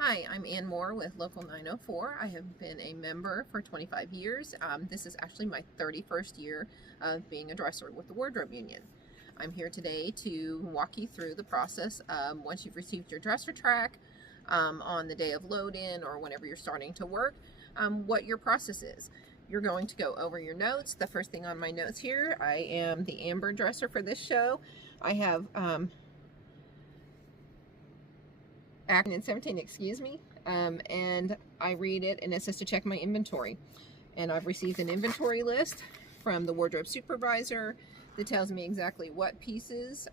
Hi, I'm Ann Moore with Local 904. I have been a member for 25 years. This is actually my 31st year of being a dresser with the Wardrobe Union. I'm here today to walk you through the process once you've received your dresser track on the day of load-in or whenever you're starting to work, what your process is. You're going to go over your notes. The first thing on my notes here, I am the Amber dresser for this show. I have Acting in 17, excuse me, and I read it and it says to check my inventory. And I've received an inventory list from the wardrobe supervisor that tells me exactly what pieces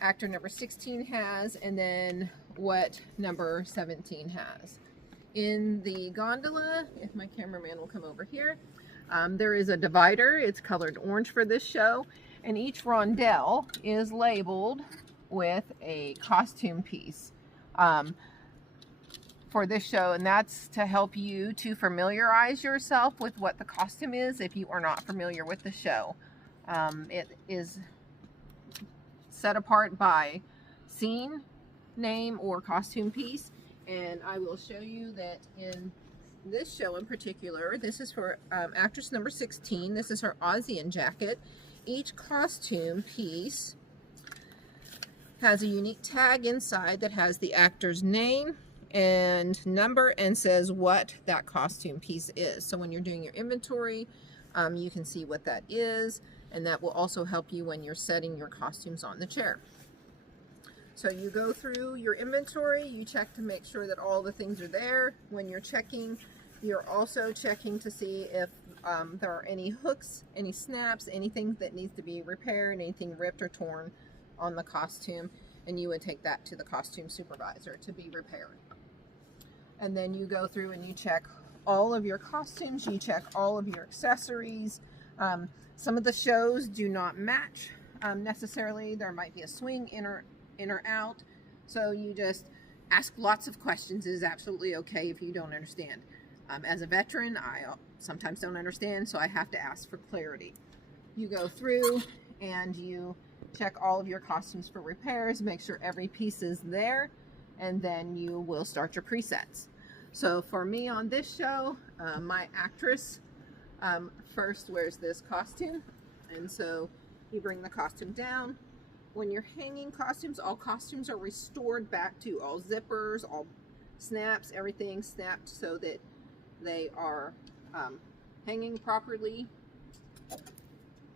actor number 16 has and then what number 17 has. In the gondola, if my cameraman will come over here, there is a divider. It's colored orange for this show, and each rondelle is labeled with a costume piece for this show, and that's to help you to familiarize yourself with what the costume is if you are not familiar with the show. It is set apart by scene, name, or costume piece, and I will show you that in this show in particular. This is for actress number 16. This is her Aussian jacket. Each costume piece has a unique tag inside that has the actor's name and number and says what that costume piece is. So when you're doing your inventory, you can see what that is, and that will also help you when you're setting your costumes on the chair. So you go through your inventory, you check to make sure that all the things are there. When you're checking, you're also checking to see if there are any hooks, any snaps, anything that needs to be repaired, anything ripped or torn on the costume, and you would take that to the costume supervisor to be repaired. And then you go through and you check all of your costumes, you check all of your accessories. Some of the shows do not match necessarily. There might be a swing in or out, so you just ask lots of questions. It is absolutely okay if you don't understand. As a veteran, I sometimes don't understand, so I have to ask for clarity. You go through and you check all of your costumes for repairs, make sure every piece is there, and then you will start your presets. So for me on this show, my actress first wears this costume, and so you bring the costume down. When you're hanging costumes, all costumes are restored back to all zippers, all snaps, everything snapped so that they are hanging properly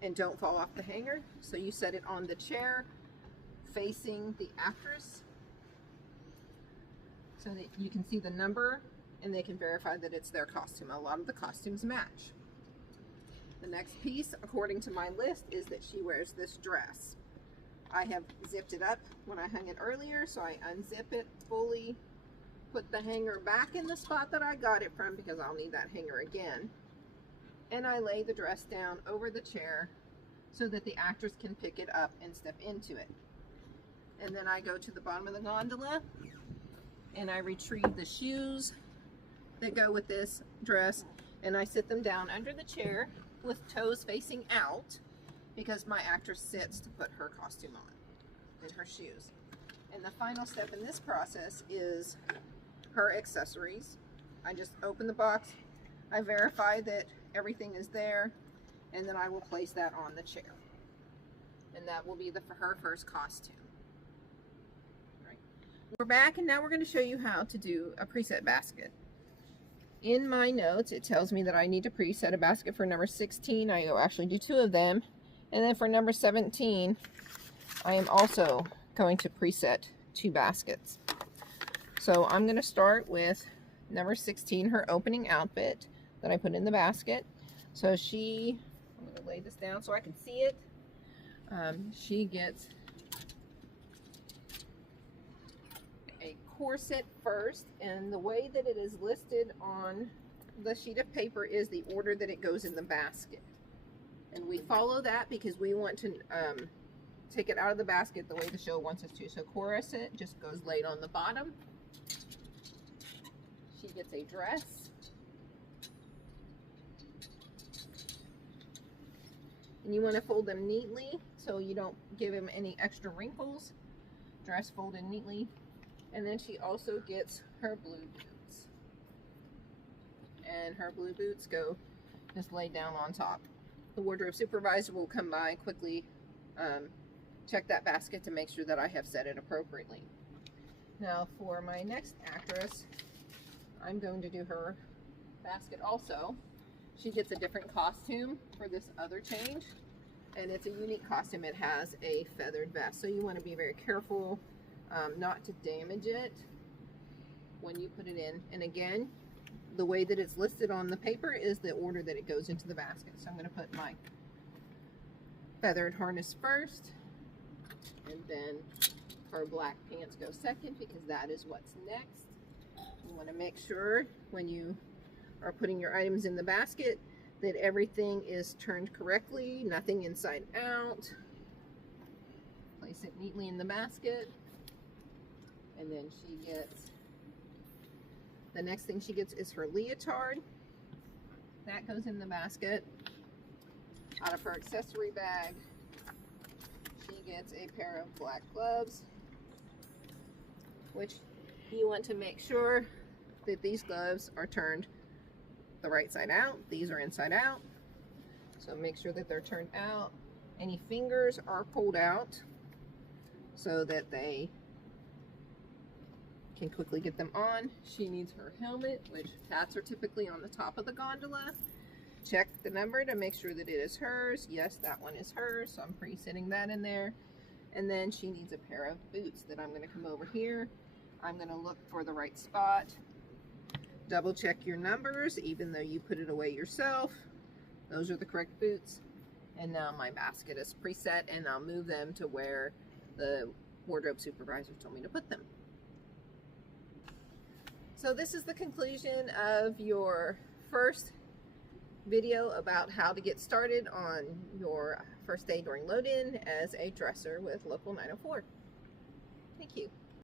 and don't fall off the hanger. So you set it on the chair facing the actress so that you can see the number and they can verify that it's their costume. A lot of the costumes match. The next piece, according to my list, is that she wears this dress. I have zipped it up when I hung it earlier, so I unzip it fully, put the hanger back in the spot that I got it from because I'll need that hanger again. And I lay the dress down over the chair so that the actress can pick it up and step into it. And then I go to the bottom of the gondola and I retrieve the shoes that go with this dress, and I sit them down under the chair with toes facing out because my actress sits to put her costume on and her shoes. And the final step in this process is her accessories. I just open the box, I verify that everything is there, and then I will place that on the chair. And that will be her first costume. Right. We're back, and now we're going to show you how to do a preset basket. In my notes, it tells me that I need to preset a basket for number 16. I will actually do 2 of them. And then for number 17, I am also going to preset 2 baskets. So I'm going to start with number 16, her opening outfit that I put in the basket. So I'm going to lay this down so I can see it. She gets a corset first, and the way that it is listed on the sheet of paper is the order that it goes in the basket. And we follow that because we want to take it out of the basket the way the show wants us to. So corset just goes laid on the bottom. She gets a dress. And you want to fold them neatly so you don't give him any extra wrinkles. Dress folded neatly. And then she also gets her blue boots. And her blue boots go just laid down on top. The wardrobe supervisor will come by and quickly check that basket to make sure that I have set it appropriately. Now for my next actress, I'm going to do her basket also. She gets a different costume for this other change, and it's a unique costume. It has a feathered vest, so you want to be very careful not to damage it when you put it in. And again, the way that it's listed on the paper is the order that it goes into the basket. So I'm going to put my feathered harness first, and then her black pants go second, because that is what's next. You want to make sure when you are putting your items in the basket that everything is turned correctly, nothing inside out. Place it neatly in the basket, and then she gets, the next thing she gets is her leotard. That goes in the basket. Out of her accessory bag, she gets a pair of black gloves, which you want to make sure that these gloves are turned the right side out. These are inside out, so make sure that they're turned out. Any fingers are pulled out so that they can quickly get them on. She needs her helmet, which hats are typically on the top of the gondola. Check the number to make sure that it is hers. Yes, that one is hers, so I'm pre-setting that in there. And then she needs a pair of boots that I'm going to come over here. I'm going to look for the right spot. Double check your numbers, even though you put it away yourself. Those are the correct boots. And now my basket is preset, and I'll move them to where the wardrobe supervisor told me to put them. So this is the conclusion of your first video about how to get started on your first day during load-in as a dresser with Local 904. Thank you.